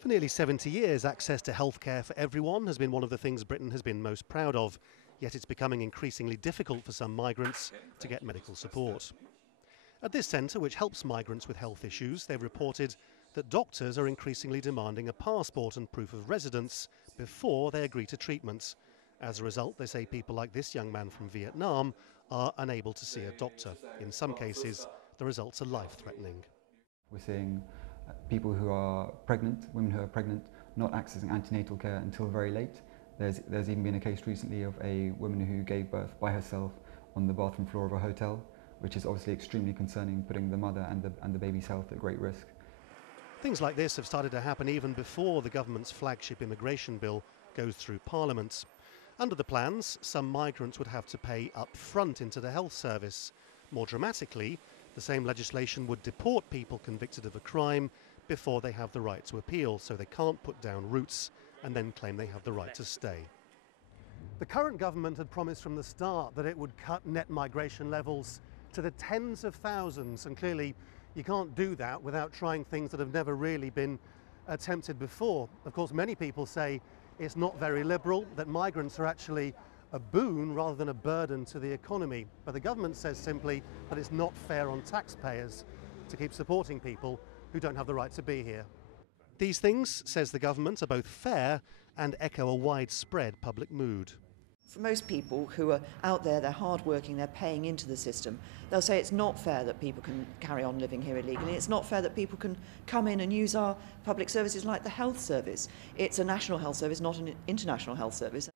For nearly 70 years, access to healthcare for everyone has been one of the things Britain has been most proud of. Yet it's becoming increasingly difficult for some migrants to get medical support. At this centre, which helps migrants with health issues, they've reported that doctors are increasingly demanding a passport and proof of residence before they agree to treatment. As a result, they say people like this young man from Vietnam are unable to see a doctor. In some cases, the results are life-threatening. We're seeing people who are pregnant, women who are pregnant, not accessing antenatal care until very late. There's even been a case recently of a woman who gave birth by herself on the bathroom floor of a hotel, which is obviously extremely concerning, putting the mother and the baby's health at great risk. Things like this have started to happen even before the government's flagship immigration bill goes through Parliament. Under the plans, some migrants would have to pay up front into the health service. More dramatically, the same legislation would deport people convicted of a crime before they have the right to appeal, so they can't put down roots and then claim they have the right to stay. The current government had promised from the start that it would cut net migration levels to the tens of thousands, and clearly you can't do that without trying things that have never really been attempted before. Of course, many people say it's not very liberal, that migrants are actually a boon rather than a burden to the economy. But the government says simply that it's not fair on taxpayers to keep supporting people who don't have the right to be here. These things, says the government, are both fair and echo a widespread public mood. For most people who are out there, they're hard-working, they're paying into the system, they'll say it's not fair that people can carry on living here illegally. It's not fair that people can come in and use our public services like the health service. It's a national health service, not an international health service.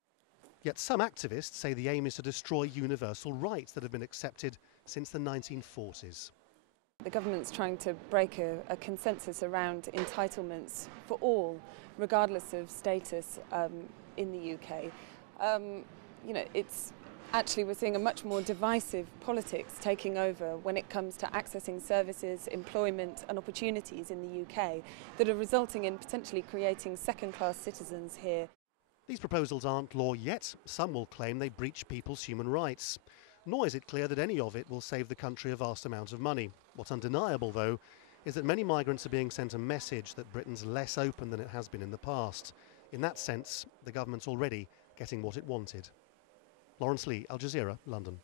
Yet some activists say the aim is to destroy universal rights that have been accepted since the 1940s. The government's trying to break a consensus around entitlements for all, regardless of status in the UK. It's actually, we're seeing a much more divisive politics taking over when it comes to accessing services, employment and opportunities in the UK that are resulting in potentially creating second-class citizens here. These proposals aren't law yet. Some will claim they breach people's human rights. Nor is it clear that any of it will save the country a vast amount of money. What's undeniable, though, is that many migrants are being sent a message that Britain's less open than it has been in the past. In that sense, the government's already getting what it wanted. Lawrence Lee, Al Jazeera, London.